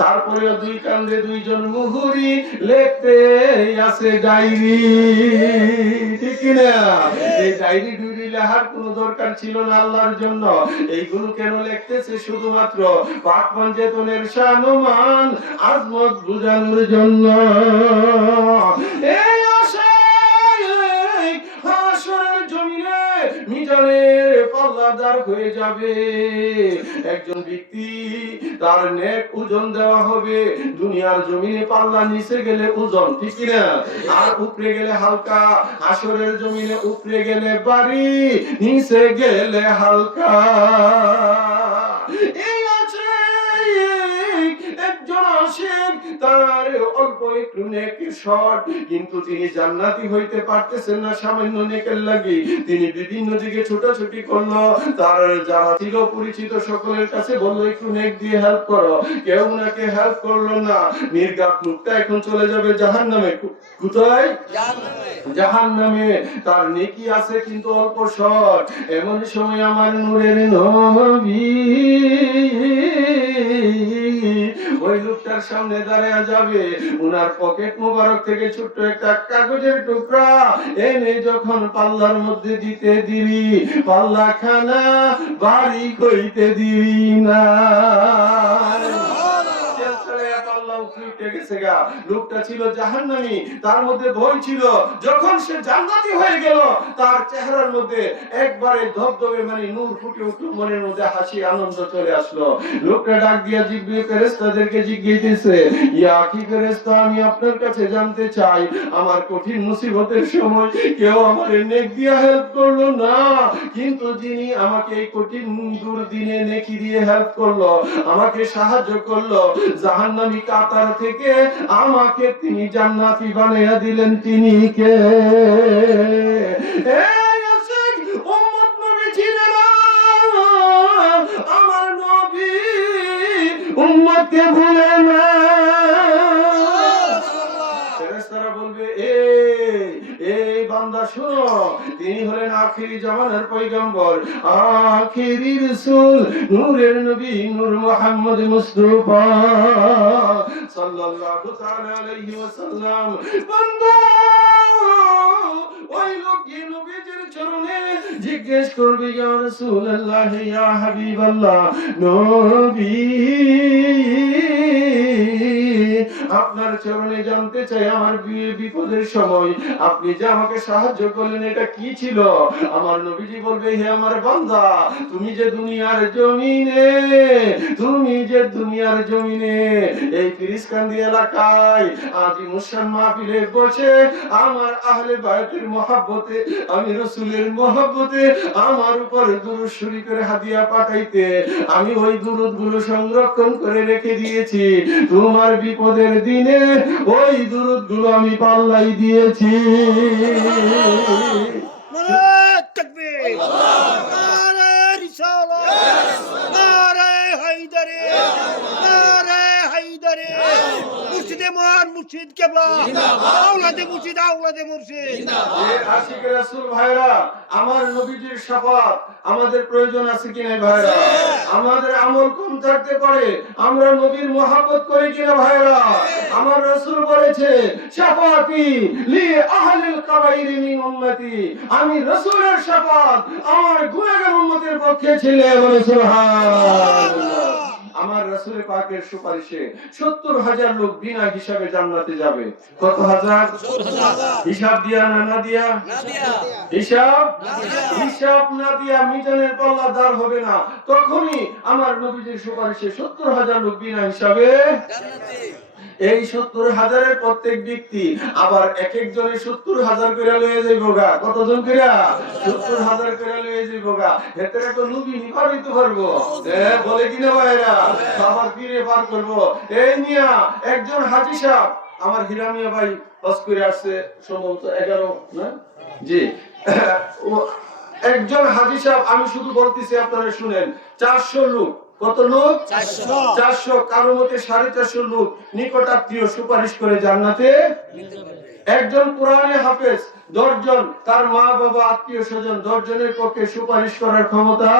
তারপরে দুই কান্দে দুইজন মুহুরি লেখতে আছে ডায়েরি ঠিক না এই ডায়েরি ডুইরি লেখার কোনো দরকার ছিল না আল্লাহর জন্য। এইগুলো কেন লিখতেছে শুধুমাত্র? পাক পঞ্চেতনের শানমান আজমত বুঝানোর জন্য। এই আশায় হাসরের জমিনে মিজানের পাল্লাদার হয়ে যাবে। একজন ব্যক্তি তার নেক ওজন দেওয়া হবে। দুনিয়ার জমিনে পাল্লা নিচে গেলে ওজন, ঠিক না আর উপরে গেলে হালকা। আসরের জমিনে উপরে গেলে বাড়ি, নিচে গেলে হালকা। আশেক তার অল্প একটু নেকের শট। কিন্তু তিনি জান্নাতি হইতে পারতেছেন না সামান্য নেকের লাগি। তিনি বিভিন্ন দিকে ছোটাছুটি করল। তার যারা ছিল পরিচিত সকলের কাছে বলল একটু নেক দিয়ে হেল্প করো। কেউ নাকে হেল্প করল না। নির্গাত মুখটা এখন চলে যাবে জাহান নামে কোথায়? জাহান নামে তার নেকি আছে কিন্তু অল্প শট। এমন সময় আমার নূরের নবী ওই লোকটার সামনে দাঁড়ায় যাবে। উনার পকেট মোবারক থেকে ছোট্ট একটা কাগজের টুকরা এনে যখন পাল্লার মধ্যে দিতে দিবি পাল্লা খানা বাড়ি কইতে দিবি না তেল ছড়াইয়া পাল্লা উপরে উঠে গেছে গা। লোকটা ছিল জাহান্নামী, তার মধ্যে ভয় ছিল। যখন সে জান্নাতি হয়ে গেল, তার চেহারার মধ্যে একবারে ধবধবে মানে নূর ফুটে উঠল, মনের মধ্যে হাসি, আনন্দ চলে আসলো। লোকটা ডাক দিয়া জিজ্ঞে ফেরেস্তাদেরকে জিজ্ঞেসে ইয়া কি ফেরেস্তা আমি আপনার কাছে জানতে চাই, আমার কঠিন মুসিবতের সময় কেউ আমার নেক দিয়া হেল্প করল না? কিন্তু যিনি আমাকে এই কঠিন দুর্দিনে নেকি দিয়ে হেল্প করল, আমাকে সাহায্য করল, জাহান্নামী কাতার থেকে আমাকে তিনি জান্নাতি বানিয়ে দিলেন। তিনি কে? আমার নবী উম্মতকে ভুলে না। বলবে এই বান্দা শোনো তিনি হলেন আখিরি জামানার পয়গম্বর। আখিরি রাসূল, নূরের নবী, নূর মুহাম্মদ মুস্তাফা সাল্লাল্লাহু তাআলা আলাইহি ওয়াসাল্লাম। বান্দা ওই লোক গিয়ে নবীজির চরণে জিজ্ঞেস করবে, ইয়া রাসূলুল্লাহ, ইয়া হাবিবাল্লাহ, নবী আপনার চরণে জানতে চাই, আমার বিয়ে বিপদের সময়। আপনি যে আমাকে সাহায্য করলেন, এটা কি ছিল? আমার নবীজি বলবে, হে আমার বান্দা, তুমি যে দুনিয়ার জমিনে, তুমি যে দুনিয়ার জমিনে এই ফিরিসকান্দি এলাকায় আজি মুসলাম মাহফিলে বসে, আমার আহলে বায়তের মহাব্বতে, আমি রসুলের মহাব্বতে আমার উপর দুরুদ শরীফের হাদিয়া পাঠাইতে, আমি ওই দুরুদগুলো সংরক্ষণ করে রেখে দিয়েছি। তোমার বিপদের দিনে ওই দূরতগুলো আমি পাল্লাই দিয়েছি নারে তাকবীর নারে রিসালাত নারে হায়দারি নারে হায়দারি মুর্শিদে মহান মুর্শিদ কেবলা আওলাদে মুর্শিদ আওলাদে মুর্শিদ। আশিক রাসূল ভাইরা আমার নবীজির শাফাত আমাদের প্রয়োজন আছে কি না ভাইরা? আমাদের আমল কম থাকতে পারে আমরা নবীর মহাব্বত করি কিনা ভাইরা? আমার রাসূল বলেছে শাফাতি লি আহলিল কাবাইরি মিন উম্মতি। আমি রাসূলের শাফাত আমার গুনাহগার উম্মতের পক্ষে ছিলে বলে সুবহানাল্লাহ। আমার রাসূলের পাকের সুপারিশে সত্তর হাজার লোক বিনা হিসাবে জান্নাতে যাবে। কত হাজার? হিসাব দিয়া না না দিয়া? হিসাব? হিসাব না দিয়া মিজানের পাল্লা দাঁড় হবে না। তখনই আমার নবীজির সুপারিশে সত্তর হাজার লোক বিনা হিসাবে এই সত্তর হাজারের প্রত্যেক ব্যক্তি আবার এক একজনের সত্তর হাজার করে লয়ে যাইব গা। কতজন করে? সত্তর হাজার করে লয়ে যাইব গা। হেতে তো লুবি নিপাবিত পারব এ, বলে কিনা ভাইরা? আবার ফিরে পার করব। এই নিয়া একজন হাজি সাহেব। আমার হিরামিয়া ভাই হজ করে আসছে সম্ভবত এগারো না? জি। একজন হাজি সাহেব আমি শুধু বলতেছি আপনারা শুনেন চারশো লোক। কত লোক? চারশো। কারও মতে সাড়ে চারশো লোক। নিকটাত্মীয় সুপারিশ করে জান্নাতে একজন কোরআনে হাফেজ দশজন। তার মা বাবা আত্মীয় স্বজন দশজনের পক্ষে সুপারিশ করার ক্ষমতা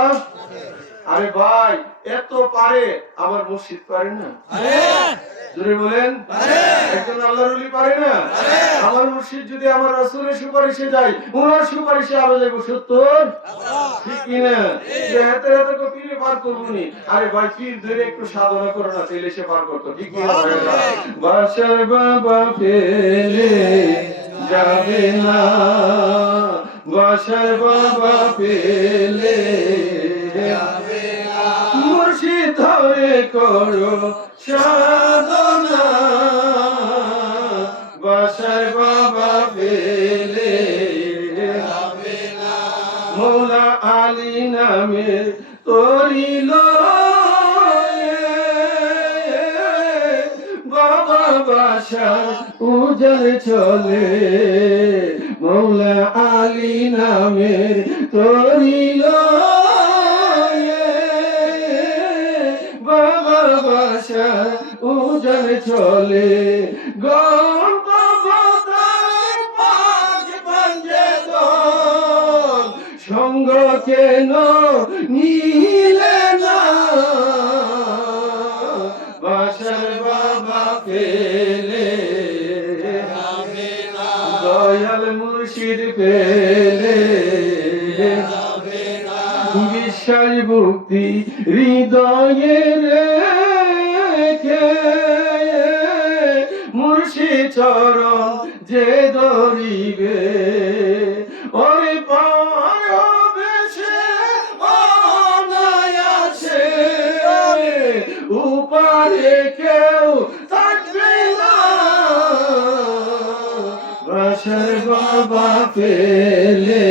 আরে ভাই এত পারে। আমার মসজিদ পারে না? জোরে বলেন। একজন আল্লাহর ওলি পারে না? আমার মুর্শিদ যদি আমার রাসূলের সুপারিশে যায় ওনার সুপারিশে আরও যাব সত্তর? ঠিক কি হাতে হাতে তো পীরে পার করব নি। আরে ভাই পীর ধরে একটু সাধনা করো না সে পার করতো। ঠিক বাসার বাবা পেলে যাবে না। বাসার বাবা পেলে ধরে করো সাধনা। বাসার বাবা পেলে মৌলা আলী নামের তরিল বাবা বাসার উজার চলে মৌলা আলী নামের তরিল বাসার উজার চলে। সঙ্গ কেন নিলে মুর্শিদ চরণ যে দরিবে ওরে পার সে অনায়াসে উপারে কেউ থাকবে না। বাসার বাবা পেলে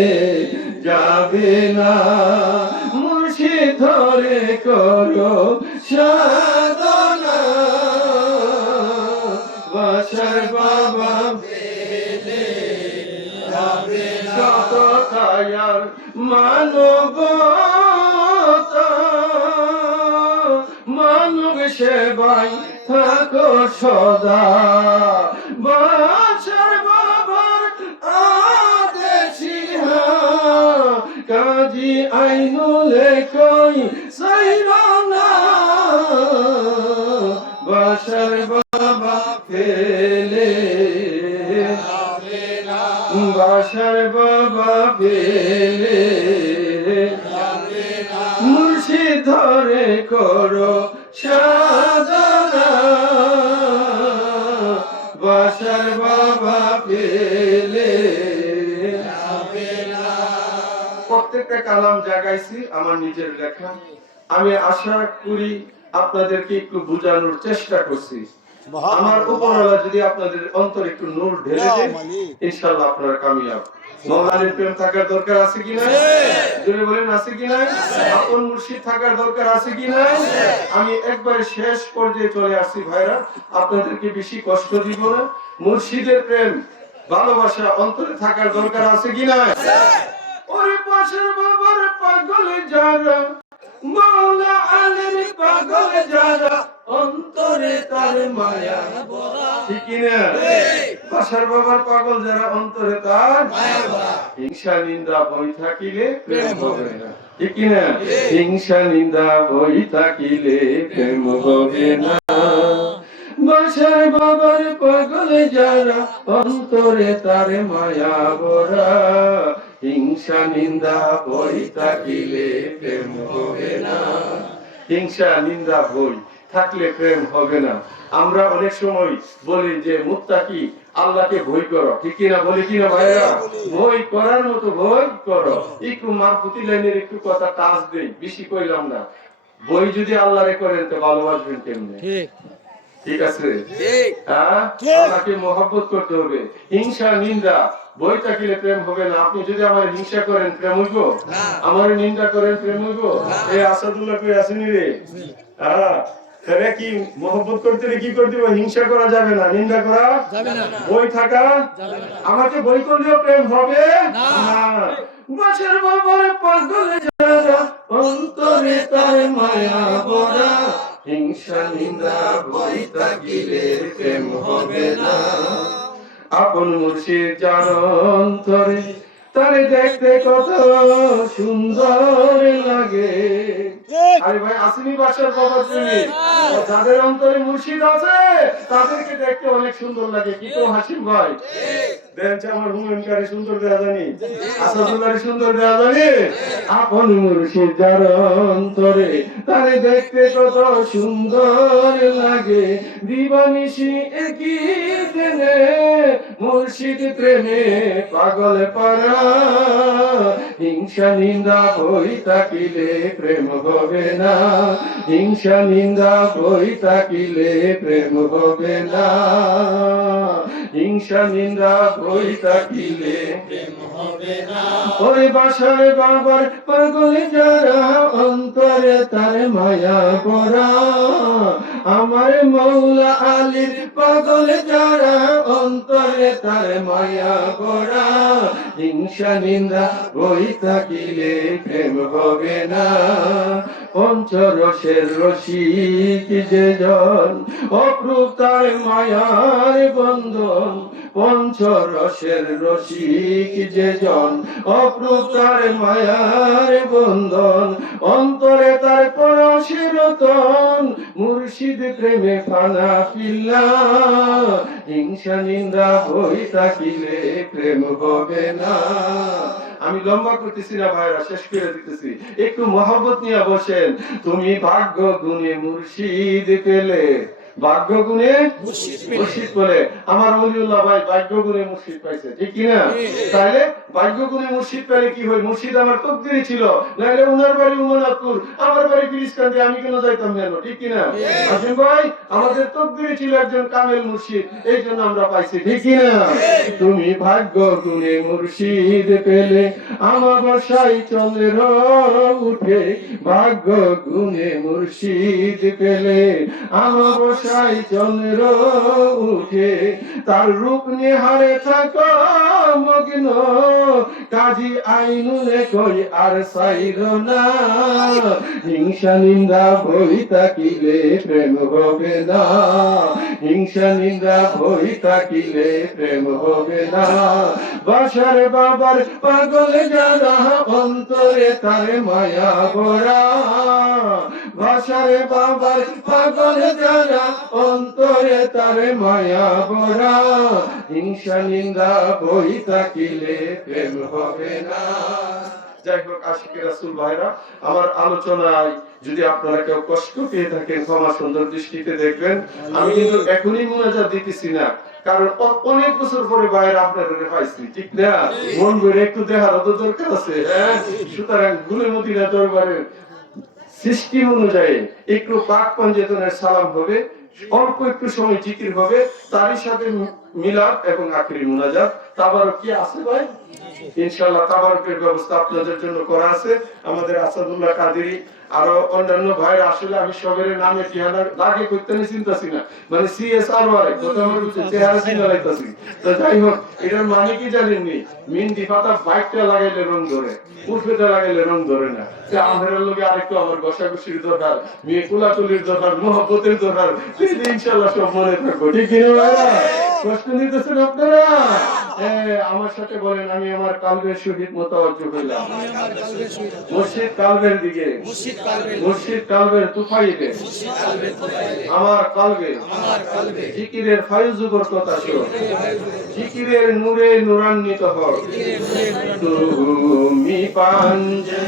যাবে না। মুর্শিদ ধরে করো সাধনা বাসার বাবা পেলে যাবে শত কায়ার মানবতা মানব সেবাই থাকো সদা বাসার বাবার আদেশি কাজী আইনুলে কই সাইরানা বাসার প্রত্যেকটা কালাম জাগাইছি আমার নিজের লেখা। আমি আশা করি আপনাদেরকে একটু বোঝানোর চেষ্টা করছি। আমার উপরওয়ালা যদি আপনাদের অন্তর একটু নূর ঢেলে দেয় ইনশাআল্লাহ আপনারা কামিয়াব। মৌলানির প্রেম থাকার দরকার আছে কি না জোরে বলেন আছে কি না আপন মুর্শিদ থাকার দরকার আছে কি না আমি একবারে শেষ পর্যায়ে চলে আসছি ভাইরা আপনাদেরকে বেশি কষ্ট দিব না। মুর্শিদের প্রেম ভালোবাসা অন্তরে থাকার দরকার আছে কি না ওরে পাশের বাবার পাগলে যারা মৌলা আলীর পাগল যারা অন্তরে তার মায়া ঠিক না বাসার বাবার পাগল যারা অন্তরে তার হিংসা নিন্দা বই থাকিলে প্রেম হবে না। ঠিক না হিংসা নিন্দা বই থাকিলে প্রেম হবে না। বাসার বাবার পাগল যারা অন্তরে তার মায়া বরা হিংসা নিন্দা বই থাকিলে প্রেম হবে না। হিংসা নিন্দা বই থাকলে প্রেম হবে না। আমরা অনেক সময় বলি যে মুত্তাকি আল্লাহকে ভয় করো। ঠিক কিনা বলি কিনা ভাইরা ভয় করার মতো ভয় করো। একটু মারফতি লাইনের একটু কথা টাচ দেই বেশি কইলাম না। বই যদি আল্লাহরে করেন তো ভালোবাসবেন কেমনে? ঠিক। ঠিক আছে? ঠিক। হ্যাঁ। আমাকে মহব্বত করতে হবে। হিংসা নিন্দা বই থাকিলে প্রেম হবে না? আপনি যদি আমার হিংসা করেন প্রেম হইব? আমার নিন্দা করেন প্রেম হইব? এই আসাদুল্লাহ কই আসেনি রে? হ্যাঁ। তাহলে কি মহব্বত করতে কি করতে হিংসা করা যাবে না নিন্দা করা যাবে না। বই থাকা? আমাকে বই করলেও প্রেম হবে? না। না। বাবার পাগল যারা অন্তরে তার মায়া বড়া হিংসা নিন্দা বই থাকিলে প্রেম হবে না। আপন মুছে যার অন্তরে তারে দেখতে কত সুন্দর লাগে। আরে ভাই আসিনি বাসার বাবা তুমি। যাদের অন্তরে মুর্শিদ আছে তাদেরকে দেখতে অনেক সুন্দর লাগে। কি তো হাসিম ভাই। দেখতে কত সুন্দর লাগে। দিবানিশি একই দিনে মুর্শিদ প্রেমে পাগল পারা হিংসা নিন্দা বই তাকিলে প্রেম হবে না। হিংসা নিন্দা বই তাকিলে প্রেম হবে না। হিংসা নিন্দা বই তাকিলে প্রেম হবে না। ওই বাসার বাবার পাগল যারা অন্তরে তার মায়া পড়া আমার মৌলা আলীর পাগল যারা অন্তরে তার মায়া পড়া হিংসা নিন্দা বই থাকিলে প্রেম হবে না। পঞ্চরসের রসিক যে জন অপ্রুপ তার মায়ার বন্ধন। পঞ্চরসের রসিক যে জন অপ্রুপ তার মায়ার বন্ধন। অন্তরে তার পরশের রতন, মুর্শিদ প্রেমে ফানা পিল্লা হিংসা নিন্দা বই থাকিলে প্রেম হবে না। আমি লম্বা করতেছি না ভাইরা, শেষ করে দিতেছি। একটু মহব্বত নিয়ে বসেন। তুমি ভাগ্য গুণে মুর্শিদ পেলে। ভাগ্য গুণে মুর্শিদ বলে। আমার অলিউল্লাহ ভাই ভাগ্য গুণে মুর্শিদ পাইছে ঠিক কি না তাহলে ভাগ্য গুণে মুর্শিদ পেলে কি হয়? মুর্শিদ আমার তকদিরে ছিল। নাহলে উনার বাড়ি উমনাথপুর আমার বাড়ি আমি কেন যাইতাম কেন ঠিক কি না আসিম ভাই আমাদের তকদিরে ছিল একজন কামেল মুর্শিদ এই জন্য আমরা পাইছি ঠিক কি না তুমি ভাগ্য গুণে মুর্শিদ পেলে আমার বসাই চন্দ্র উঠে ভাগ্য গুণে মুর্শিদ পেলে আমার বসাই চন্দ্র উঠে, তার রূপ নিহারে থাকা কাজী আইনুলে কই আর সাইর না। হিংসা নিন্দা বই থাকিলে প্রেম হবে না। হিংসা নিন্দা বই থাকিলে প্রেম হবে না। বাসার বাবার পাগল যারা, অন্তরে তার মায়া বড়া বাসার বাবার পাগল যারা অন্তরে তার মায়া বড়া হিংসা নিন্দা বই তাকিলে প্রেম হবে না। যাই হোক আশিক রাসুল ভাইরা আমার আলোচনায় যদি আপনারা কেউ কষ্ট পেয়ে থাকেন ক্ষমা সুন্দর দৃষ্টিতে দেখবেন। আমি কিন্তু এখনই দিতেছি না কারণ অনেক বছর পরে বাইরে আপনাদের পাইছি ঠিক না? মন করে একটু দেখার দরকার আছে। হ্যাঁ। সুতরাং গুলে মদিনা দরবারের সিস্টেম অনুযায়ী একটু পাক পঞ্চেতনের সালাম হবে অল্প একটু সময় জিকির হবে তারই সাথে মিলাদ এবং আখেরি মুনাজাত। তাবারক কি আছে ভাই? ইনশাআল্লাহ তাবারকের ব্যবস্থা আপনাদের জন্য করা আছে। আমাদের আসাদুল্লাহ কাদেরি, আরও অন্যান্য ভাইরা আসলে আমি সবের নামে ঠিকানা লাগে করতে নি চিন্তাছি না। মানে সিএসআর ওয়ারে কথা হচ্ছে চেহারা চিনা লাইতাছি। তো যাই হোক, এটার মানে কি জানেননি? মিন্দি পাতা বাইকটা লাগাইলে রং ধরে উঠেটা লাগাইলে রং ধরে না। যে আমাদের লোকে আরেকটু আমার ঘষাঘষির দরকার, মেয়ে কুলাকুলির দরকার, মহব্বতের দরকার ইনশাআল্লাহ সব মনে থাকব। ঠিক কি না ভাইরা? কষ্ট নিতেছেন আপনারা? হ্যাঁ, আমার সাথে বলেন আমি আমার কালবের সহিত মোতাবজ্জ হইলাম। মসজিদ কালবের দিকে। মুর্শিদ কালবের তুফাইলে। আমার কালবে। জিকিরের ফায়ুজ বরকত জিকিরের নূরে নূরান্বিত হও। তুমি পাঞ্জে